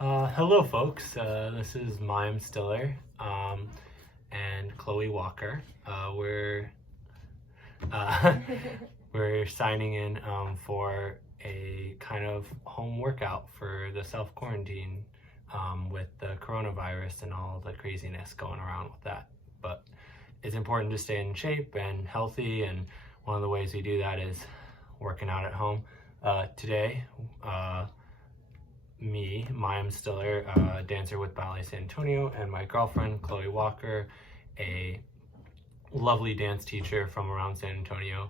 Hello folks, this is Mayim Stiller and Chloe Walker. We're signing in for a kind of home workout for the self-quarantine with the coronavirus and all the craziness going around with that. But it's important to stay in shape and healthy, and one of the ways we do that is working out at home. Today, me, Mayim Stiller, dancer with Ballet San Antonio, and my girlfriend, Chloe Walker, a lovely dance teacher from around San Antonio.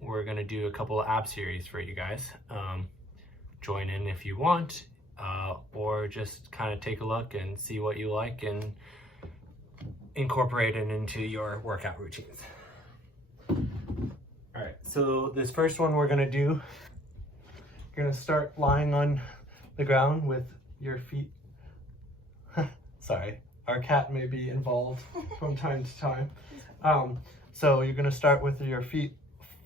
We're gonna do a couple of ab series for you guys. Join in if you want, or just kind of take a look and see what you like and incorporate it into your workout routines. All right, so this first one we're gonna do, you're gonna start lying on the ground with your feet. Sorry, our cat may be involved from time to time. So you're gonna start with your feet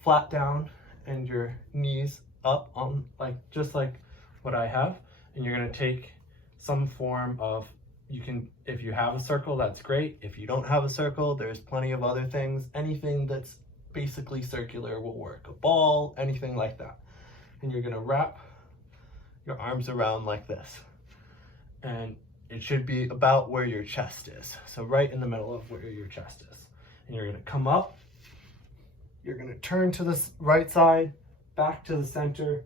flat down and your knees up on just like what I have. And you're gonna take some form of, if you have a circle, that's great. If you don't have a circle, there's plenty of other things. Anything that's basically circular will work. A ball, anything like that. And you're gonna wrap your arms around like this, and it should be about where your chest is, so right in the middle of where your chest is. And you're going to come up, you're going to turn to the right side, back to the center,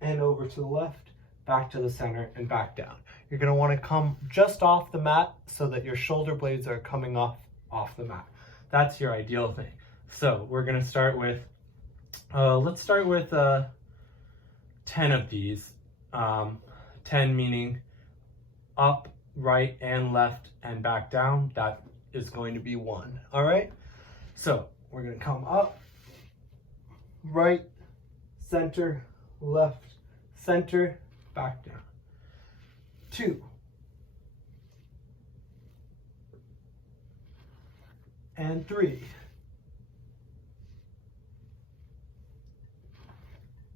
and over to the left, back to the center, and back down. You're going to want to come just off the mat so that your shoulder blades are coming off the mat. That's your ideal thing. So we're going to start with let's start with 10 of these. 10 meaning up, right, and left, and back down. That is going to be 1. All right, so we're going to come up, right, center, left, center, back down. 2 and 3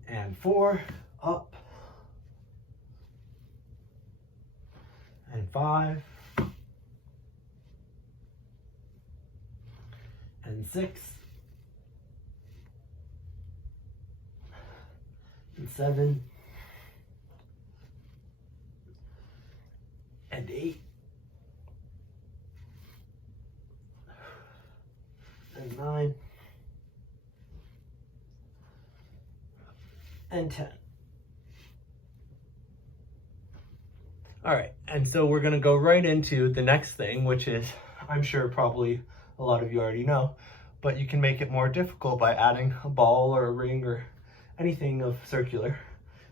and 4, up, and 5 and 6 and 7 and 8 and 9 and 10. All right, and so we're gonna go right into the next thing, which is, I'm sure probably a lot of you already know, but you can make it more difficult by adding a ball or a ring or anything of circular.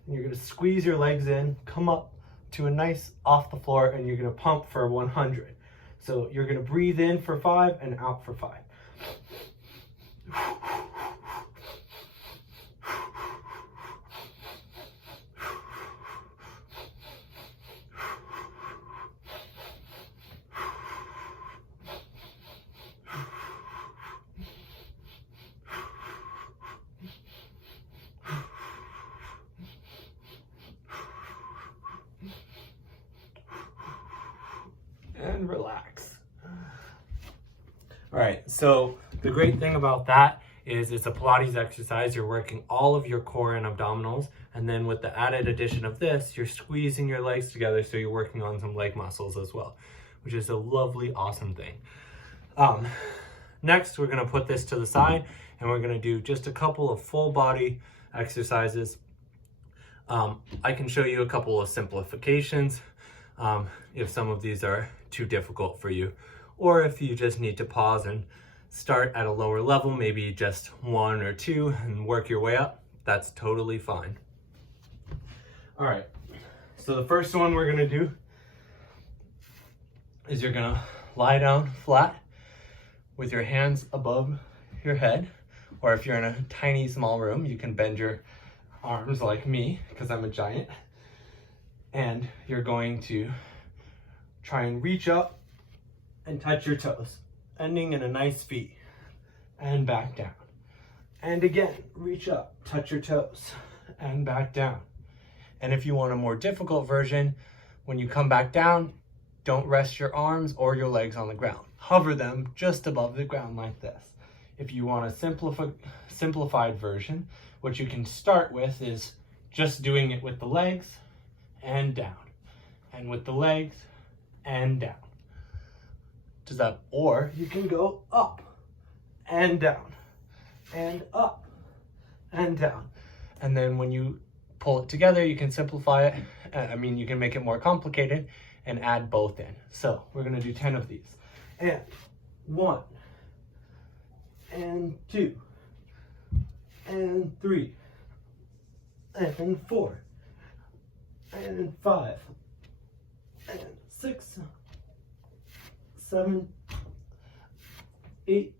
And you're gonna squeeze your legs in, come up to a nice off the floor, and you're gonna pump for 100. So you're gonna breathe in for 5 and out for 5. And relax. All right, so the great thing about that is it's a Pilates exercise. You're working all of your core and abdominals, and then with the added addition of this, you're squeezing your legs together, so you're working on some leg muscles as well, which is a lovely, awesome thing. Next, we're gonna put this to the side, and we're gonna do just a couple of full body exercises. I can show you a couple of simplifications if some of these are too difficult for you, or if you just need to pause and start at a lower level, maybe just 1 or 2 and work your way up, that's totally fine. All right, so the first one we're gonna do is you're gonna lie down flat with your hands above your head, or if you're in a tiny small room, you can bend your arms like me, because I'm a giant, and you're going to try and reach up and touch your toes, ending in a nice V, and back down. And again, reach up, touch your toes, and back down. And if you want a more difficult version, when you come back down, don't rest your arms or your legs on the ground. Hover them just above the ground like this. If you want a simplified version, what you can start with is just doing it with the legs and down, and with the legs and down. Does that? Or you can go up and down, and up and down. And then when you pull it together, you can simplify it. You can make it more complicated and add both in. So we're gonna do 10 of these. And 1, and 2, and 3, and 4, and 5, and 6, 7, 8,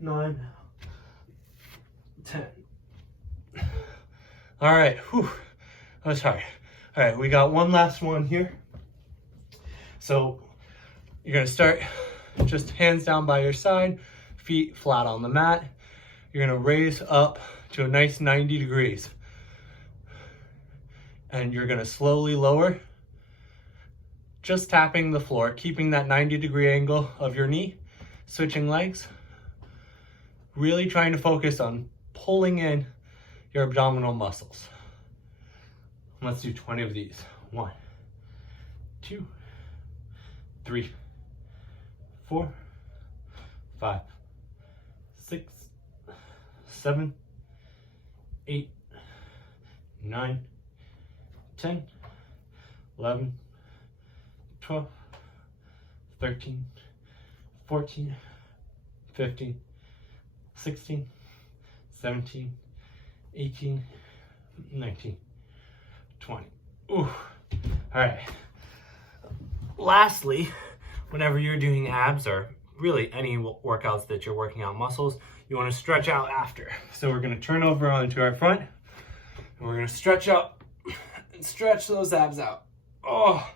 9, 10. All right, whew, that was hard. All right, we got one last one here. So you're gonna start just hands down by your side, feet flat on the mat. You're gonna raise up to a nice 90 degrees. And you're gonna slowly lower, just tapping the floor, keeping that 90-degree angle of your knee, switching legs, really trying to focus on pulling in your abdominal muscles. Let's do 20 of these. 1, 2, 3, 4, 5, 6, 7, 8, 9, 10, 11, 12, 13, 14, 15, 16, 17, 18, 19, 20. Ooh. All right. Lastly, whenever you're doing abs or really any workouts that you're working out muscles, you want to stretch out after. So we're going to turn over onto our front and we're going to stretch up and stretch those abs out. Oh,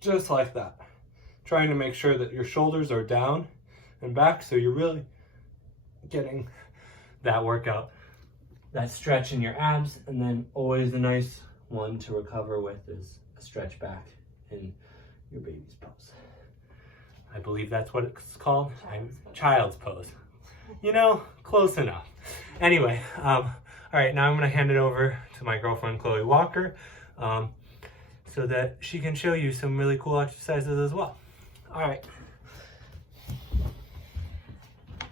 just like that. Trying to make sure that your shoulders are down and back so you're really getting that workout, that stretch in your abs. And then always a nice one to recover with is a stretch back in your baby's pose. I believe that's what it's called. Child's pose. You know, close enough. Anyway, all right, now I'm gonna hand it over to my girlfriend, Chloe Walker, so that she can show you some really cool exercises as well. All right.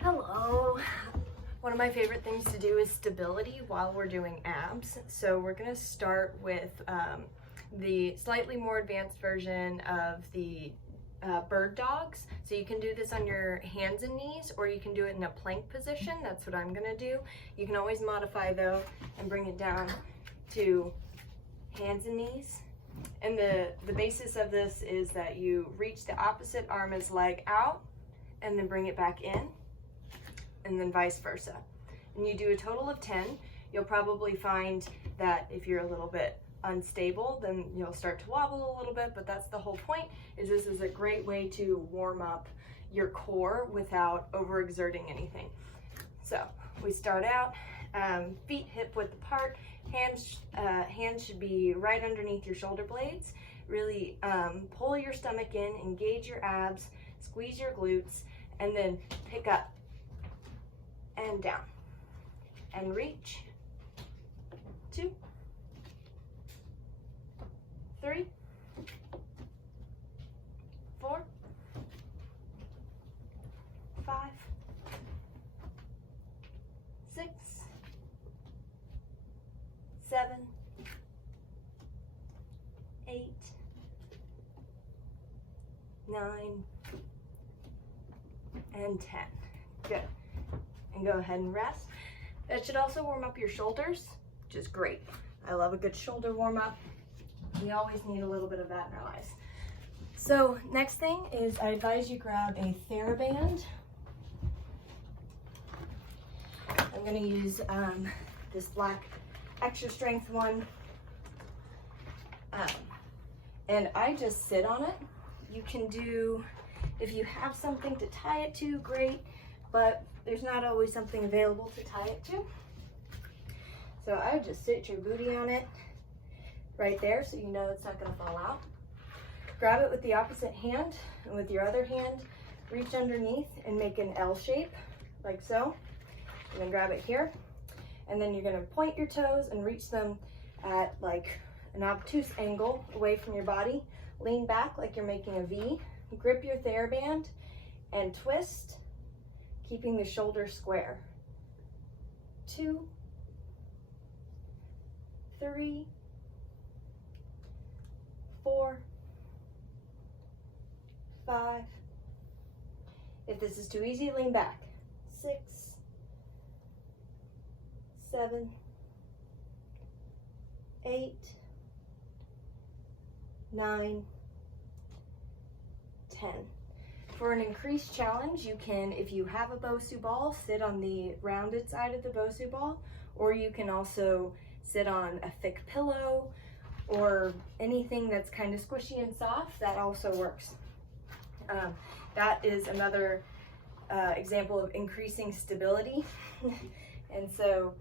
Hello. One of my favorite things to do is stability while we're doing abs. So we're gonna start with the slightly more advanced version of the bird dogs. So you can do this on your hands and knees, or you can do it in a plank position. That's what I'm gonna do. You can always modify though and bring it down to hands and knees. And the basis of this is that you reach the opposite arm as leg out and then bring it back in, and then vice versa. And you do a total of 10. You'll probably find that if you're a little bit unstable, then you'll start to wobble a little bit, but that's the whole point, is this is a great way to warm up your core without overexerting anything. So we start out, feet hip width apart, hands should be right underneath your shoulder blades. Really pull your stomach in, engage your abs, squeeze your glutes, and then pick up and down and reach. 2, 3, 4, 5, 6, 7, 8, 9, and 10. Good. And go ahead and rest. That should also warm up your shoulders, which is great. I love a good shoulder warm up. We always need a little bit of that in our lives. So next thing is I advise you grab a TheraBand. I'm going to use this black extra strength one. And I just sit on it. You can do, if you have something to tie it to, great, but there's not always something available to tie it to. So I would just sit your booty on it right there so you know it's not gonna fall out. Grab it with the opposite hand, and with your other hand, reach underneath and make an L shape, like so. And then grab it here. And then you're gonna point your toes and reach them at like an obtuse angle away from your body. Lean back like you're making a V. Grip your TheraBand and twist, keeping the shoulder square. 2, 3, 4, 5. If this is too easy, lean back. 6, 7, 8, 9, 10. For an increased challenge, you can, if you have a Bosu ball, sit on the rounded side of the Bosu ball, or you can also sit on a thick pillow or anything that's kind of squishy and soft. That also works. That is another example of increasing stability. And so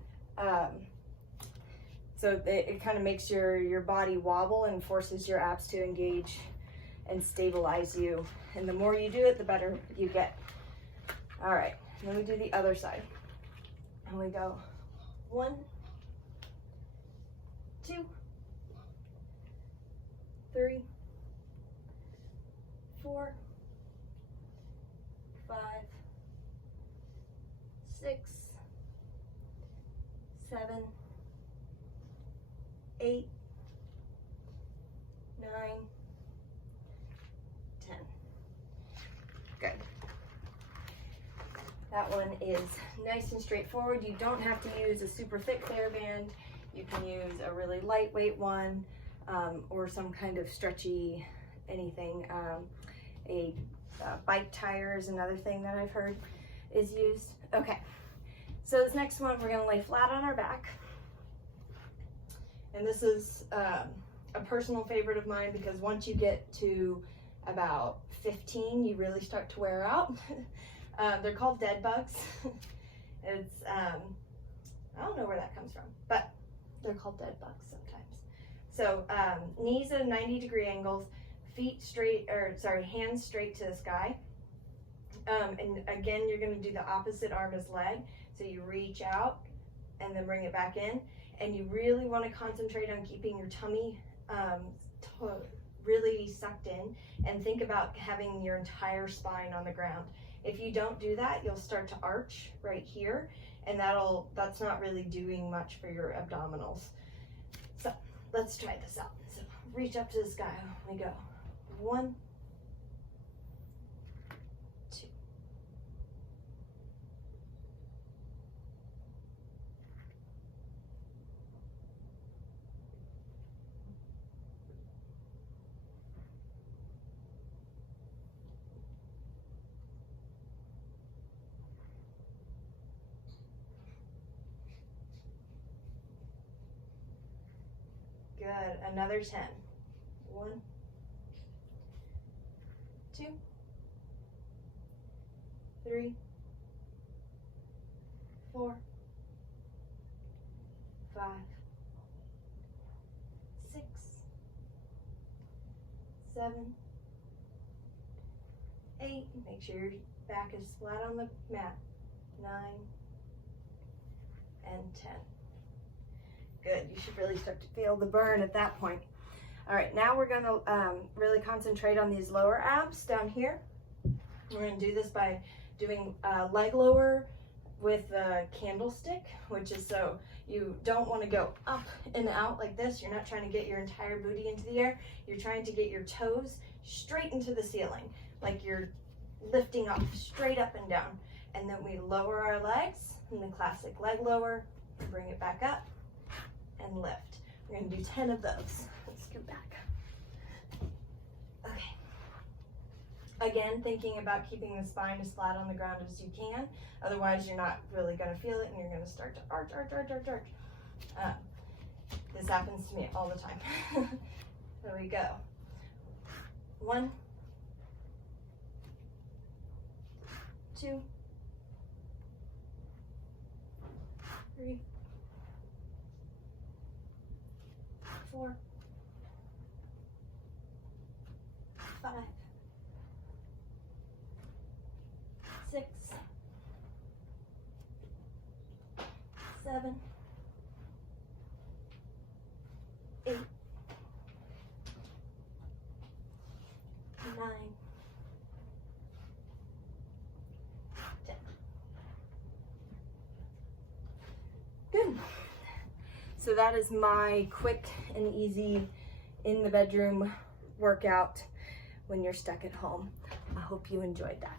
it kind of makes your body wobble and forces your abs to engage and stabilize you. And the more you do it, the better you get. All right, then we do the other side. And we go 1, 2, 3, 4, 5, 6, 7, 8, 9, 10. Good. That one is nice and straightforward. You don't have to use a super thick TheraBand. You can use a really lightweight one, or some kind of stretchy anything. Bike tire is another thing that I've heard is used. Okay, so this next one, we're gonna lay flat on our back. And this is a personal favorite of mine because once you get to about 15, you really start to wear out. They're called dead bugs. It's, I don't know where that comes from, but they're called dead bugs sometimes. So knees at 90-degree angles, feet straight, hands straight to the sky. And again, you're gonna do the opposite arm as leg. So you reach out and then bring it back in. And you really wanna concentrate on keeping your tummy really sucked in, and think about having your entire spine on the ground. If you don't do that, you'll start to arch right here, and that's not really doing much for your abdominals. So let's try this out. So reach up to the sky. We go 1, 2. Good, another 10. 1, 2, 3, 4, 5, 6, 7, 8. Make sure your back is flat on the mat. 9 and 10. Good, you should really start to feel the burn at that point. All right, now we're gonna really concentrate on these lower abs down here. We're gonna do this by doing leg lower with a candlestick, which is so you don't wanna go up and out like this. You're not trying to get your entire booty into the air. You're trying to get your toes straight into the ceiling, like you're lifting up, straight up and down. And then we lower our legs in the classic leg lower, bring it back up, and lift. We're gonna do 10 of those. Let's scoot back. Okay. Again, thinking about keeping the spine as flat on the ground as you can. Otherwise, you're not really gonna feel it and you're gonna start to arch, arch, arch, arch, arch. This happens to me all the time. There we go. 1, 2, 3, 4, 5, 6, 7, 8, 9, 10. Good. So that is my quick and easy in the bedroom workout when you're stuck at home. I hope you enjoyed that.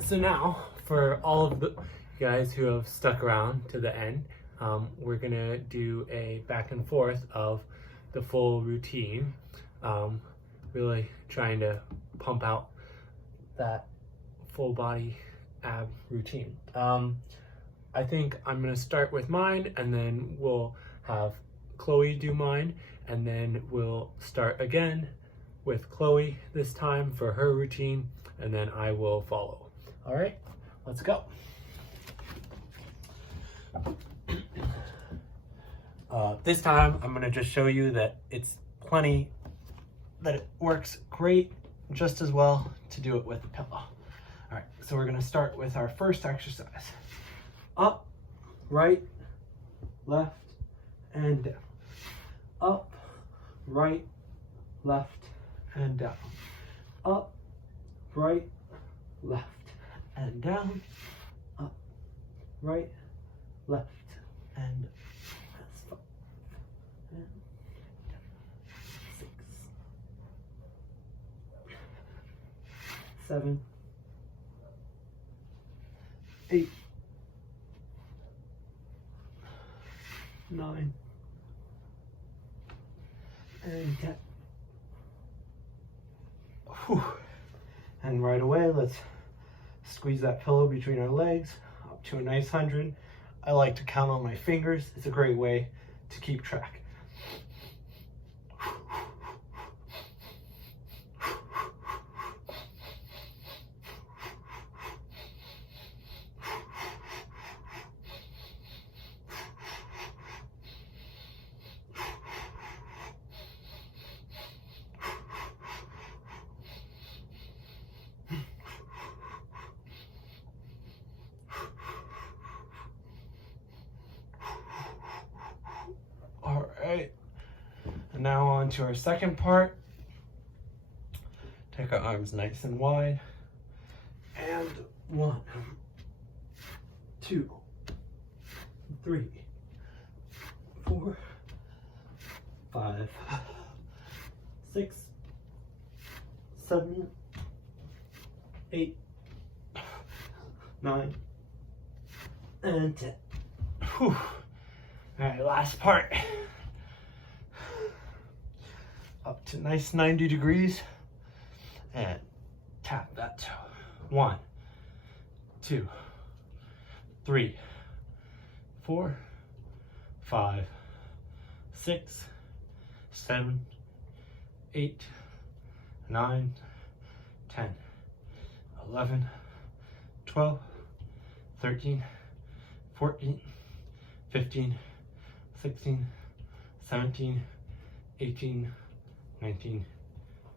So now, for all of the guys who have stuck around to the end, we're gonna do a back and forth of the full routine, really trying to pump out that full body ab routine. I think I'm gonna start with mine, and then we'll have Chloe do mine, and then we'll start again with Chloe this time for her routine, and then I will follow. All right, let's go. This time I'm gonna just show you that it works great, just as well to do it with a pillow. All right, so we're gonna start with our first exercise. Up, right, left, and down. Up, right, left, and down. Up, right, left, and down. Up, right, left, and that's 5, and 6, 7, 8, 9, and 10. Whew. And right away, let's squeeze that pillow between our legs up to a nice 100. I like to count on my fingers. It's a great way to keep track. All right, and now on to our second part. Take our arms nice and wide. And 1, 2, 3, 4, 5, 6, 7, 8, 9, and 10. Whew. All right, last part. Up to nice 90 degrees and tap that toe. 1, 2, 3, 4, 5, 6, 7, 8, 9, 10, 11, 12, 13, 14, 15, 16, 17, 18, 19,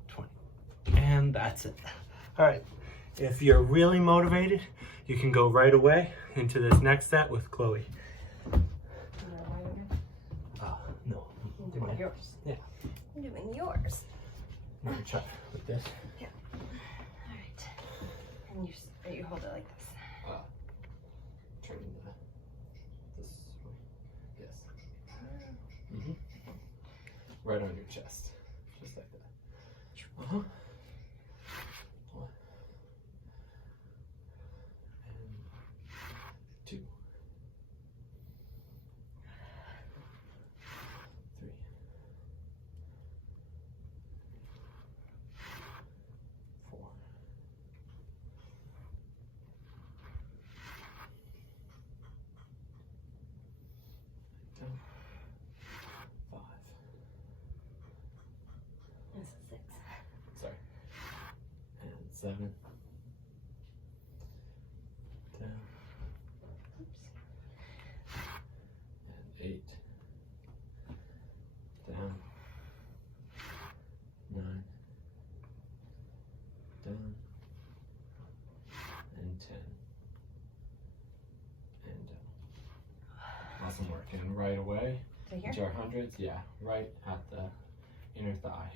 20. And that's it. All right, if you're really motivated, you can go right away into this next set with Chloe. No. I'm doing yours. Yeah. I'm doing yours. I'm gonna try with this. Yeah. All right. And you hold it like this. Turn this way. Yes. Mm-hmm. Right on your chest. Just like that. Uh-huh. 1. And 2. 3. 4. Down. 5. This is 6. Sorry. And 7. Down. Oops. And 8. Awesome work. And right away, To here? into our hundreds. Yeah, right at the inner thigh.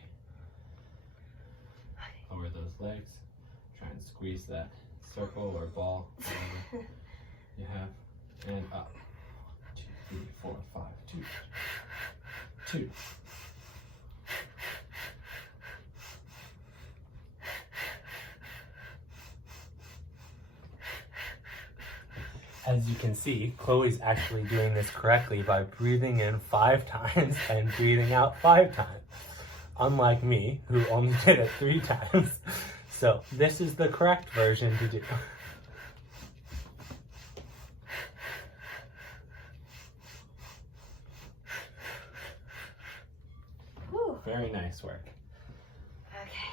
Lower those legs. Try and squeeze that circle or ball, whatever you have. And up. 1, 2, 3, 4, 5. 2. 2. As you can see, Chloe's actually doing this correctly by breathing in 5 times and breathing out 5 times. Unlike me, who only did it 3 times. So this is the correct version to do. Whew. Very nice work. Okay,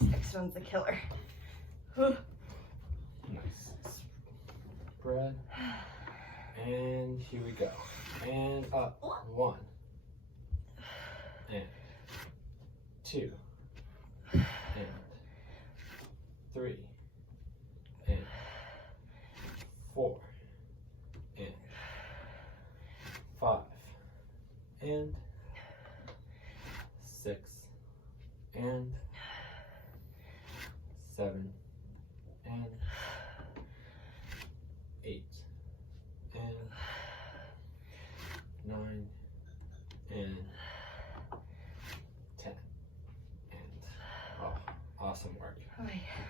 this next one's the killer. Whew. Nice. Spread. And here we go. And up. 1. And 2. And 3. And 4. And 5. And 6. And 7. And 8. And 9. And 10. And awesome work. Oh, yeah.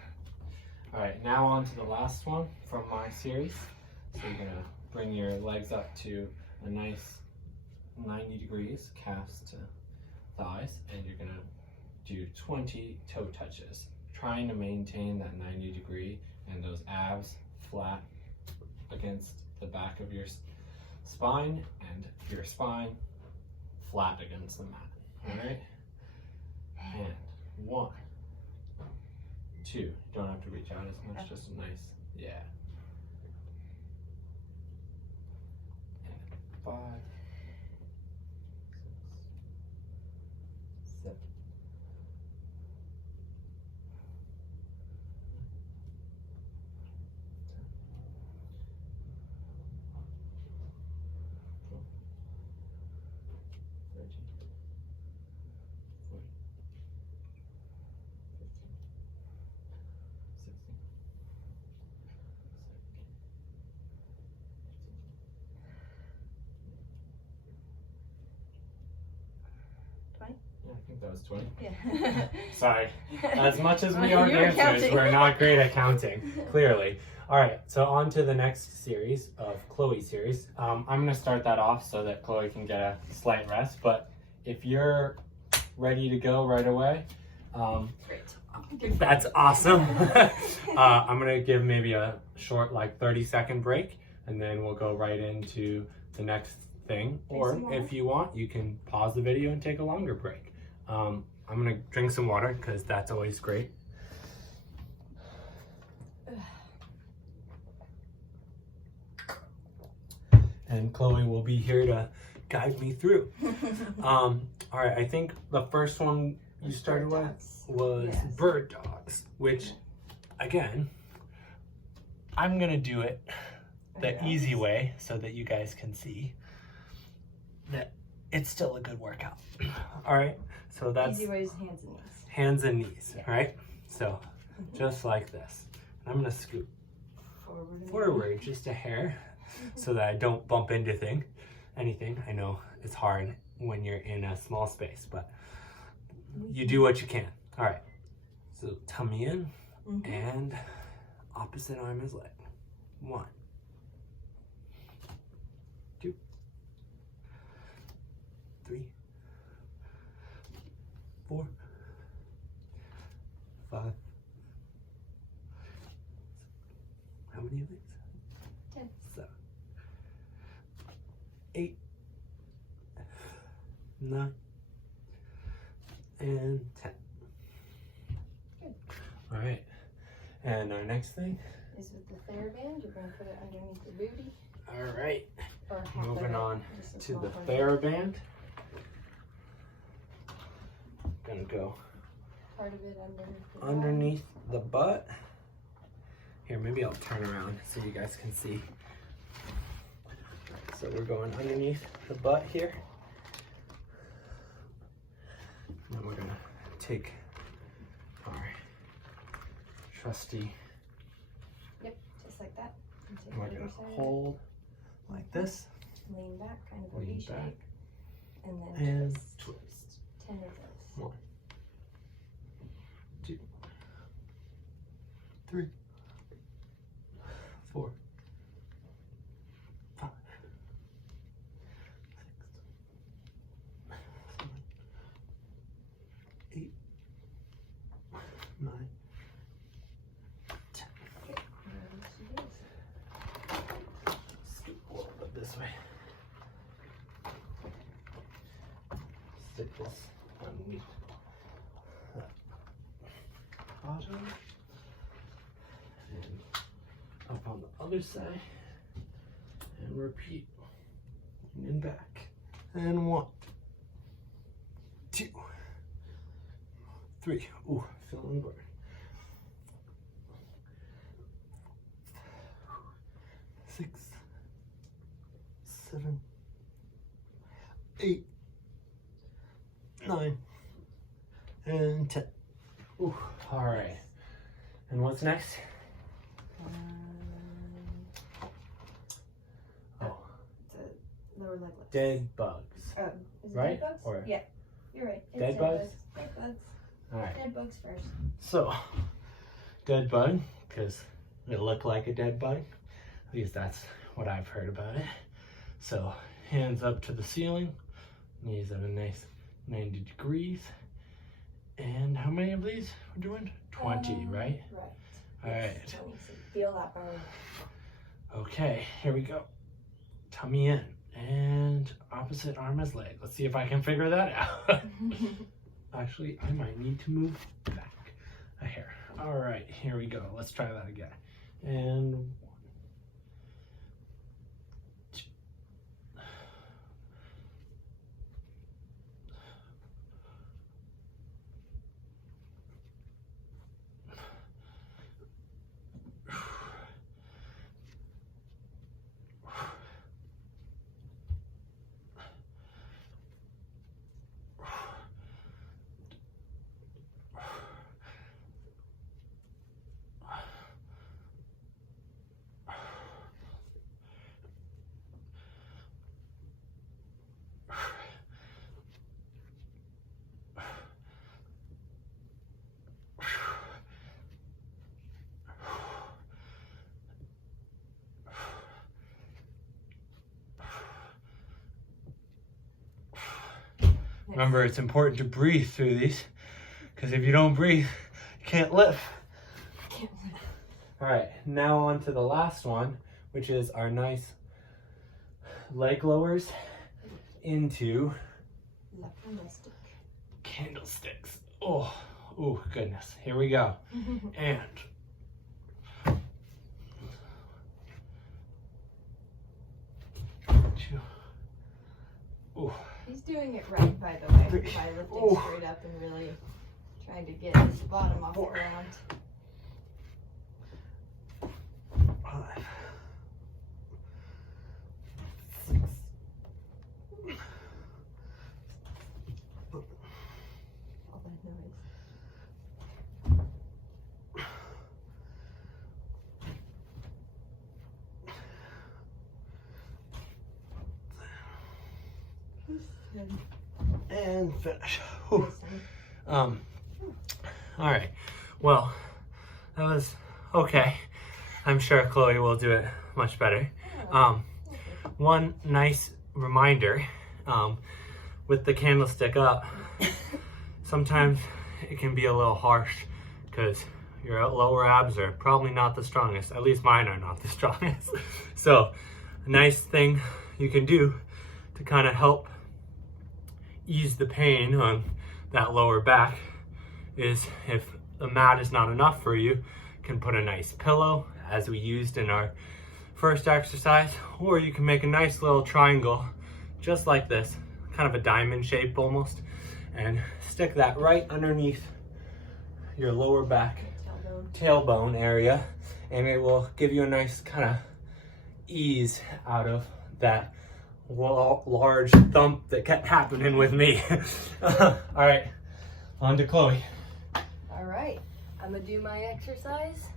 All right, now on to the last one from my series. So you're gonna bring your legs up to a nice 90 degrees, calves to thighs, and you're gonna do 20 toe touches, trying to maintain that 90 degree and those abs flat against the back of your spine and your spine flat against the mat. All right? And 1, 2. Don't have to reach out as much, just a nice, yeah. And 5, 6, 7. 13, 14, 15, 16, 20? Yeah, I think that was 20. Yeah. Sorry. As much as we You are were dancers, counting. we're not great at counting, clearly. All right, so on to the next series of Chloe's series. I'm going to start that off so that Chloe can get a slight rest. But if you're ready to go right away, Great. that's awesome. I'm going to give maybe a short, like 30-second break, and then we'll go right into the next thing. Or if you want, you can pause the video and take a longer break. I'm going to drink some water because that's always great. And Chloe will be here to guide me through. All right, I think the first one you started with was bird dogs, which, again, I'm gonna do it the easy way so that you guys can see that it's still a good workout. All right, so that's easy ways, hands and knees. Hands and knees, right? So just like this. I'm gonna scoot forward just a hair so that I don't bump into anything. I know it's hard when you're in a small space, but you do what you can. All right, so tummy in and opposite arm is leg. 1, 2, 3, 4, 5. How many of these? 10. 7, 8, 9, and 10. Good. All right. And our next thing Is with the TheraBand, you're going to put it underneath the booty. all right, Or half of moving it, on just a to small the part. TheraBand. Gonna go Part of it underneath the underneath the butt. Here, maybe I'll turn around so you guys can see. So we're going underneath the butt here. And then we're gonna take our trusty, Yep, just like that. and we're gonna hold like this. Lean back, kind of a Lean V shape. back. And then And just twist. 10 of those. 1, 2, 3, 4, 5, 6, 7, 8, 9, 10. Okay, ready to do this. Scoot a little bit this way. Stick this underneath that bottom and up on the other side, and repeat. And then back. And 1, 2, 3. Ooh, feeling good. 6, 7, 8, 9, and 10. Ooh, all right. And what's next? Oh, It's a lower leg lift. dead bugs. Is it Right? dead bugs? Or- Yeah, you're right. It's Dead bugs? Dead bugs. All right. Dead bugs first. So, dead bug, because it looked like a dead bug. At least that's what I've heard about it. So, hands up to the ceiling, knees at a nice 90 degrees. And how many of these we're doing? 20, right? Right. All right. 20, so feel that bone. Okay, here we go. Tummy in and opposite arm as leg. Let's see if I can figure that out. Actually, I might need to move back a hair. All right, here we go. Let's try that again. And 1, 2. Remember, it's important to breathe through these, because if you don't breathe, you can't lift. All right, now on to the last one, which is our nice leg lowers into candlesticks. Oh, goodness. Here we go. And 2. Ooh. He's doing it right, by the way, 3. by lifting Ooh. straight up and really trying to get his bottom off the 4. ground. 5. 6. All that noise. 7. And finish. Whew. All right. Well, that was okay. I'm sure Chloe will do it much better. One nice reminder, with the candlestick up, sometimes it can be a little harsh because your lower abs are probably not the strongest. At least mine are not the strongest. So a nice thing you can do to kind of help ease the pain on that lower back is, if the mat is not enough for you, can put a nice pillow as we used in our first exercise, or you can make a nice little triangle just like this, kind of a diamond shape almost, and stick that right underneath your lower back tailbone area, and it will give you a nice kind of ease out of that large thump that kept happening with me. All right, on to Chloe. All right, I'm gonna do my exercise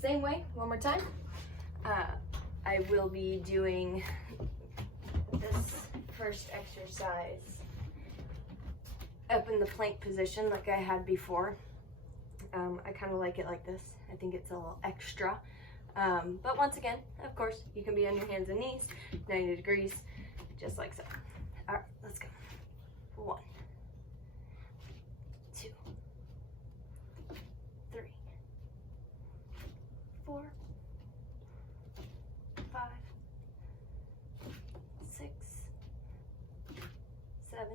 same way, one more time. I will be doing this first exercise up in the plank position like I had before. I kind of like it like this. I think it's a little extra. But once again, of course, you can be on your hands and knees, 90 degrees, just like so. All right, let's go. 1, 2, 3, 4, 5, 6, 7,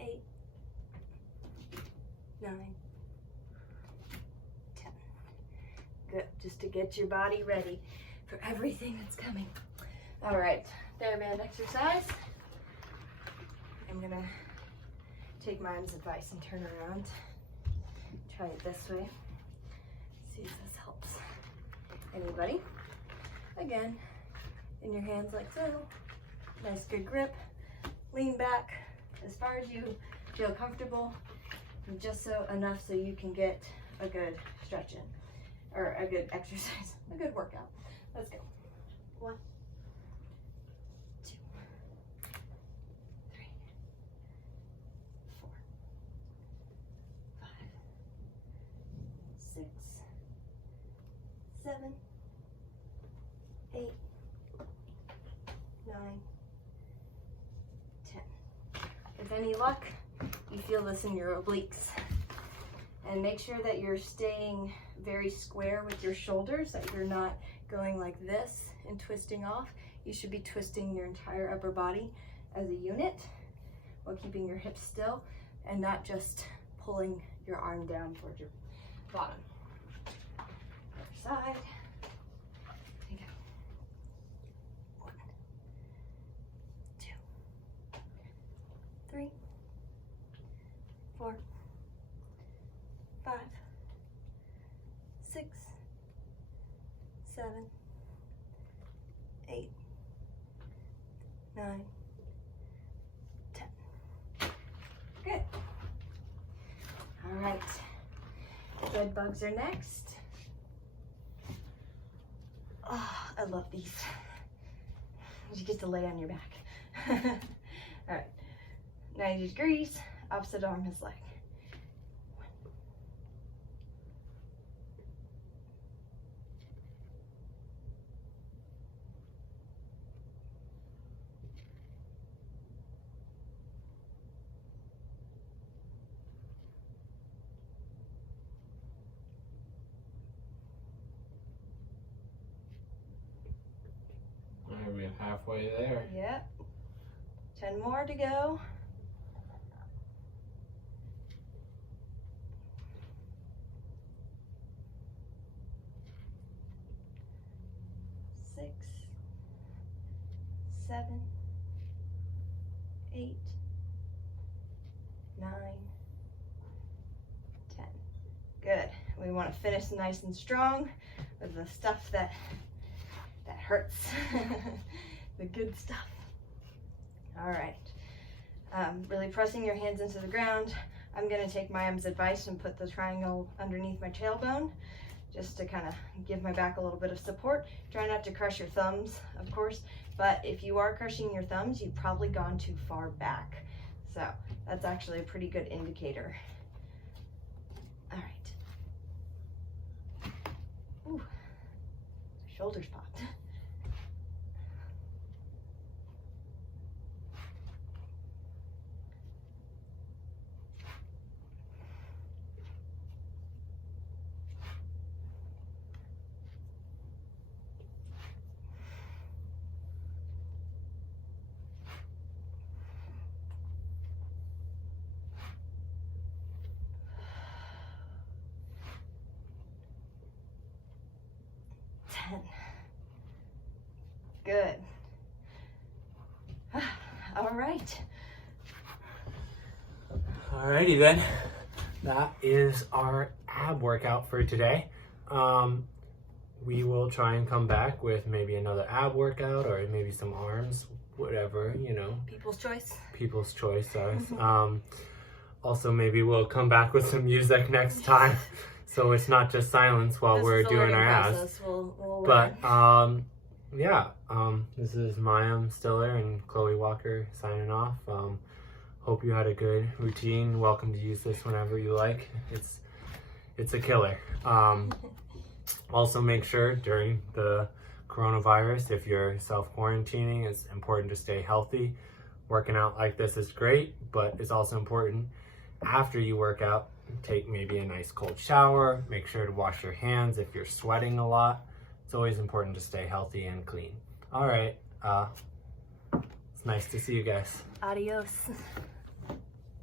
8, 9, 10. Good, just to get your body ready for everything that's coming. All right, TheraBand exercise. I'm gonna take Mayim's advice and turn around. Try it this way. See if this helps. Anybody? Again, in your hands like so. Nice good grip. Lean back as far as you feel comfortable. And just so enough so you can get a good stretch in. Or a good exercise, a good workout. Let's go. 1, 2, 3, 4, 5, 6, 7, 8, 9, 10. With any luck, you feel this in your obliques. And make sure that you're staying very square with your shoulders, that you're not going like this and twisting off. You should be twisting your entire upper body as a unit while keeping your hips still and not just pulling your arm down towards your bottom. Other side. Take it. 1, 2, 3, 4, 5, 6, 7, 8, 9, 10. Good. All right. Bed bugs are next. Oh, I love these. You get to lay on your back. All right. 90 degrees, opposite arm is leg. We're halfway there. Yep. 10 more to go. Six, 7, 8, 9, 10. Good. We want to finish nice and strong with the stuff that hurts. The good stuff. All right. Really pressing your hands into the ground. I'm going to take Mayim's advice and put the triangle underneath my tailbone just to kind of give my back a little bit of support. Try not to crush your thumbs, of course, but if you are crushing your thumbs, you've probably gone too far back. So that's actually a pretty good indicator. All right. Ooh, shoulders popped. Good. All right. Alrighty then. That is our ab workout for today. we will try and come back with maybe another ab workout or maybe some arms, whatever, you know. People's choice. People's choice, also, maybe we'll come back with some music next time, so it's not just silence while we're doing our abs. We'll But yeah, this is Mayim Stiller and Chloe Walker signing off. Hope you had a good routine. Welcome to use this whenever you like. It's a killer. Also, make sure during the coronavirus, if you're self-quarantining, it's important to stay healthy. Working out like this is great, but it's also important after you work out, take maybe a nice cold shower. Make sure to wash your hands if you're sweating a lot. It's always important to stay healthy and clean. All right, it's nice to see you guys. Adios.